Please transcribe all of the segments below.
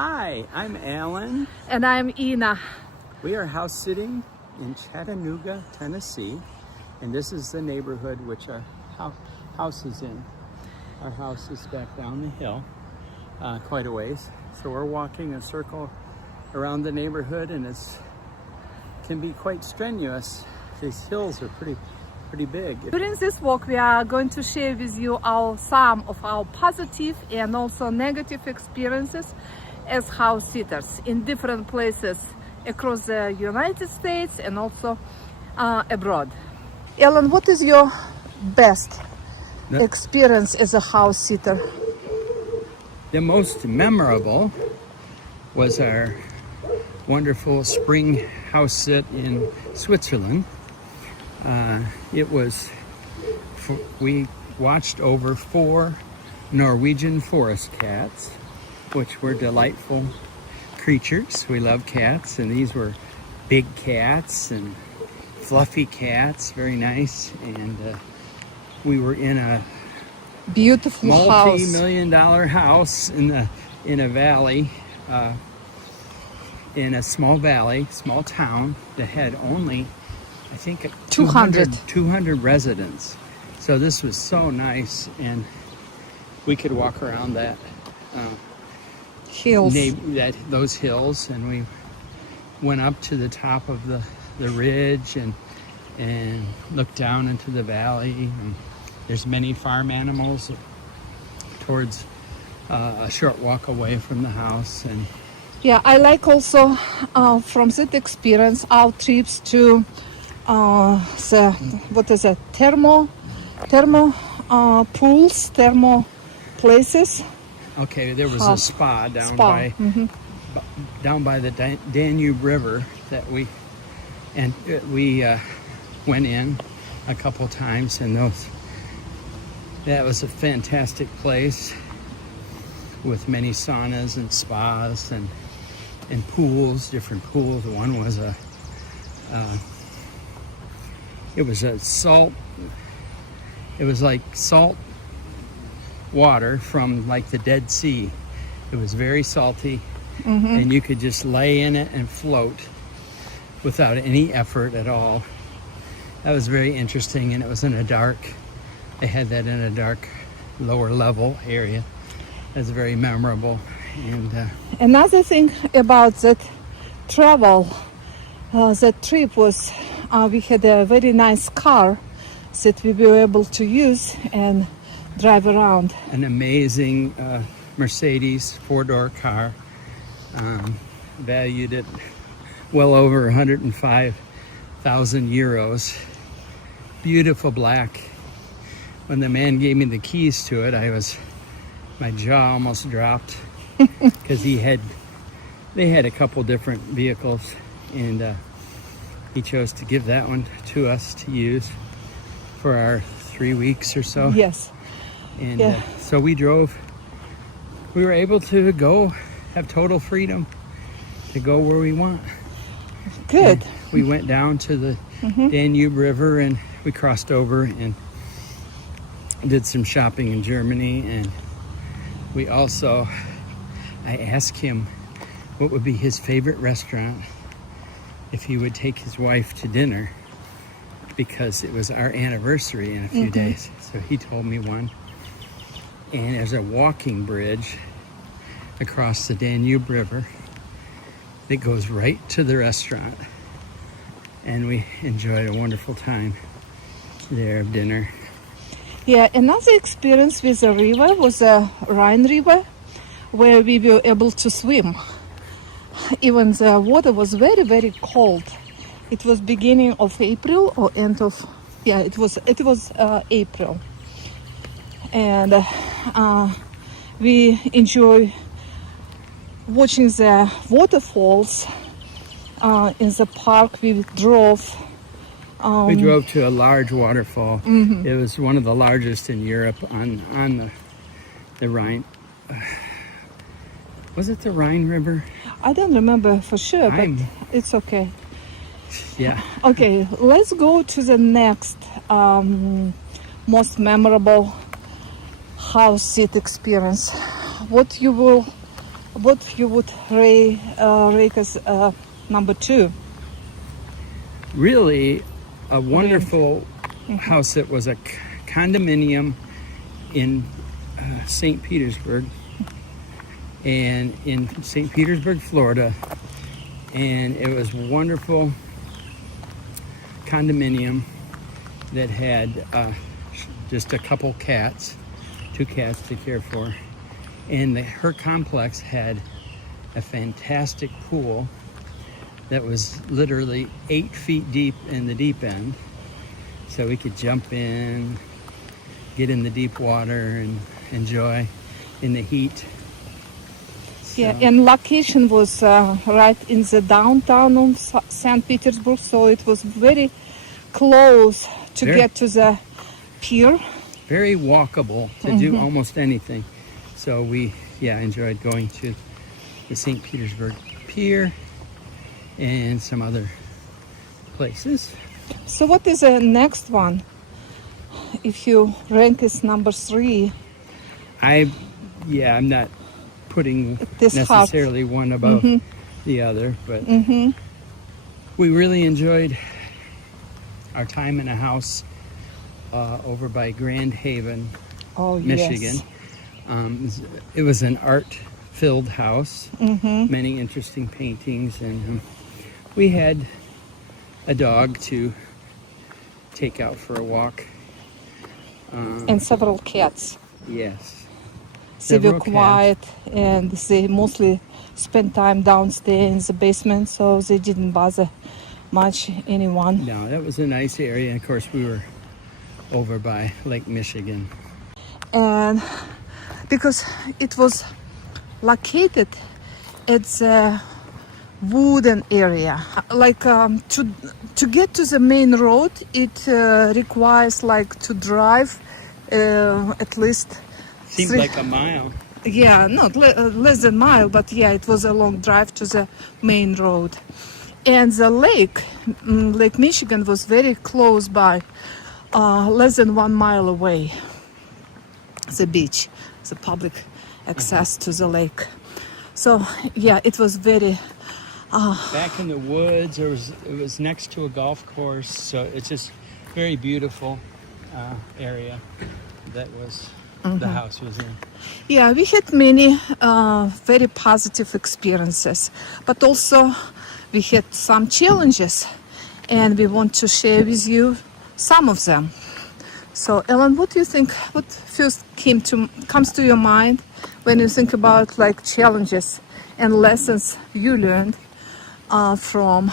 Hi, I'm Alan. And I'm Ina. We are house sitting in Chattanooga, Tennessee, and this is the neighborhood which our house is in. Our house is back down the hill quite a ways. So we're walking a circle around the neighborhood, and it can be quite strenuous. These hills are pretty big. During this walk, we are going to share with you some of our positive and also negative experiences as house sitters in different places across the United States and also abroad. Ellen, what is your best experience as a house sitter? The most memorable was our wonderful spring house sit in Switzerland. We watched over 4 Norwegian forest cats, which were delightful creatures. We love cats, and these were big cats and fluffy cats, very nice. And we were in a beautiful multi-million-dollar house in a valley, in a small town that had only, I think, 200 residents. So this was so nice, and we could walk around those hills, and we went up to the top of the ridge and looked down into the valley. And there's many farm animals towards a short walk away from the house. And yeah, I like also from that experience our trips to thermo pools, thermo places. Okay, there was a spa down by the Danube River that we went in a couple times, and that was a fantastic place with many saunas and spas and pools, different pools. One was it was like salt water from like the Dead Sea. It was very salty, and you could just lay in it and float without any effort at all. That was very interesting, and it was they had that in a dark lower level area. That's very memorable. And another thing about that trip was we had a very nice car that we were able to use and drive around. An amazing Mercedes 4-door car, valued at well over 105,000 euros. Beautiful black. When the man gave me the keys to it, my jaw almost dropped because they had a couple different vehicles, and he chose to give that one to us to use for our 3 weeks or so. Yes. And so we were able to go, have total freedom to go where we want. Good. And we went down to the Danube River, and we crossed over and did some shopping in Germany. And I asked him what would be his favorite restaurant if he would take his wife to dinner, because it was our anniversary in a few days. So he told me one. And there's a walking bridge across the Danube River that goes right to the restaurant. And we enjoyed a wonderful time there of dinner. Yeah, another experience with the river was the Rhine River, where we were able to swim. Even the water was very, very cold. It was beginning of April or end of, it was April. And we enjoy watching the waterfalls in the park. We drove to a large waterfall. It was one of the largest in Europe on the Rhine. Was it the Rhine River? I don't remember for sure, but it's okay. Yeah. Okay, let's go to the next most memorable house sit experience. What you will what you would rate as number 2? Really a wonderful house that was a condominium in St. Petersburg, and in St. Petersburg, Florida, and it was wonderful condominium that had just a couple cats, 2 cats to care for, and her complex had a fantastic pool that was literally 8 feet deep in the deep end, so we could jump in, get in the deep water, and enjoy in the heat. Yeah, and location was right in the downtown of St. Petersburg, so it was very close to get to the pier. Very walkable to do almost anything. So we, enjoyed going to the St. Petersburg Pier and some other places. So what is the next one? If you rank as number 3. I'm not putting This necessarily one above the other, but we really enjoyed our time in a house over by Grand Haven, Michigan. Yes. It was an art-filled house, many interesting paintings, and we had a dog to take out for a walk. And several cats. Yes. They were Several cats. quiet, and they mostly spent time downstairs in the basement, so they didn't bother much anyone. No, that was a nice area. And of course, we were over by Lake Michigan. And because it was located at the wooden area, like to get to the main road, it requires like to drive at least Seemed like a mile. Yeah, not less than a mile, but yeah, it was a long drive to the main road. And the lake, Lake Michigan, was very close by, less than 1 mile away. The beach, the public access to the lake. So yeah, it was very. Back in the woods, it was next to a golf course, so it's just very beautiful area that was the house was in. Yeah, we had many very positive experiences, but also we had some challenges, and we want to share with you some of them. So, Ellen, what do you think? What first comes to your mind when you think about like challenges and lessons you learned from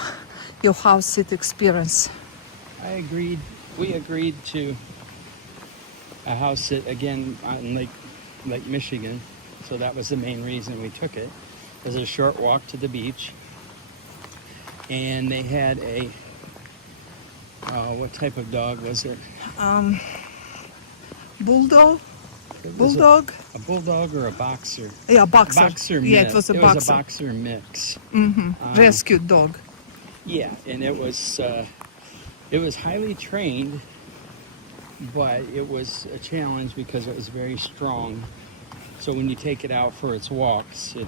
your house sit experience? We agreed to a house sit again on Lake Michigan, so that was the main reason we took it. It was a short walk to the beach, and they had a what type of dog was it? Bulldog? It was Bulldog? A bulldog or a boxer? Yeah, boxer. Boxer mix. Yeah, it was a boxer. It was a boxer mix. Rescued dog. Yeah, and it was highly trained, but it was a challenge because it was very strong. So when you take it out for its walks, it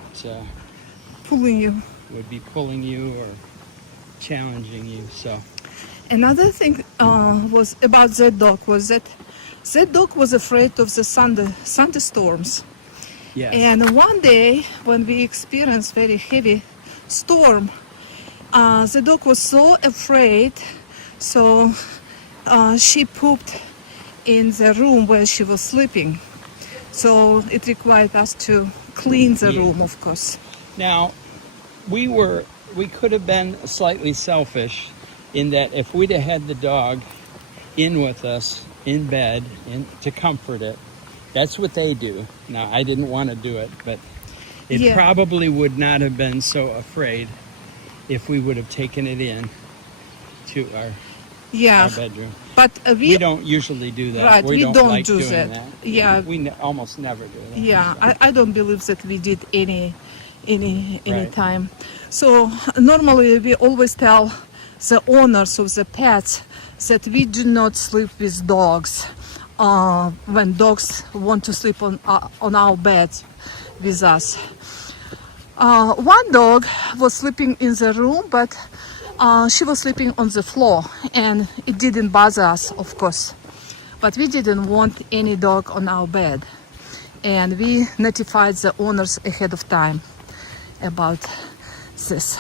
Pulling you. would be pulling you or challenging you. So Another thing was about that dog was that dog was afraid of the thunderstorms. yes, And one day when we experienced very heavy storm, the dog was so afraid, so she pooped in the room where she was sleeping. So it required us to clean the room, of course. Now, we could have been slightly selfish in that if we'd have had the dog in with us in bed and to comfort it, that's what they do. Now, I didn't want to do it, but it probably would not have been so afraid if we would have taken it in to our bedroom. But we don't usually do that. Right, we don't like do doing that. Yeah, we almost never do that. Yeah, I don't believe that we did any Right. time. So normally we always tell the owners of the pets that we do not sleep with dogs when dogs want to sleep on our beds with us. One dog was sleeping in the room, but she was sleeping on the floor, and it didn't bother us, of course. But we didn't want any dog on our bed, and we notified the owners ahead of time about this.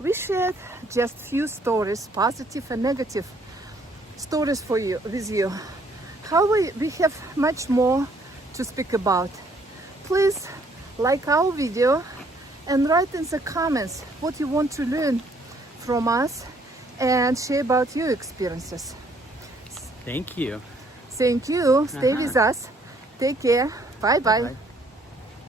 We shared just few stories, positive and negative stories for you with you. However, we have much more to speak about. Please like our video and write in the comments what you want to learn from us and share about your experiences. Thank you. Thank you. Stay with us. Take care. Bye bye. Bye.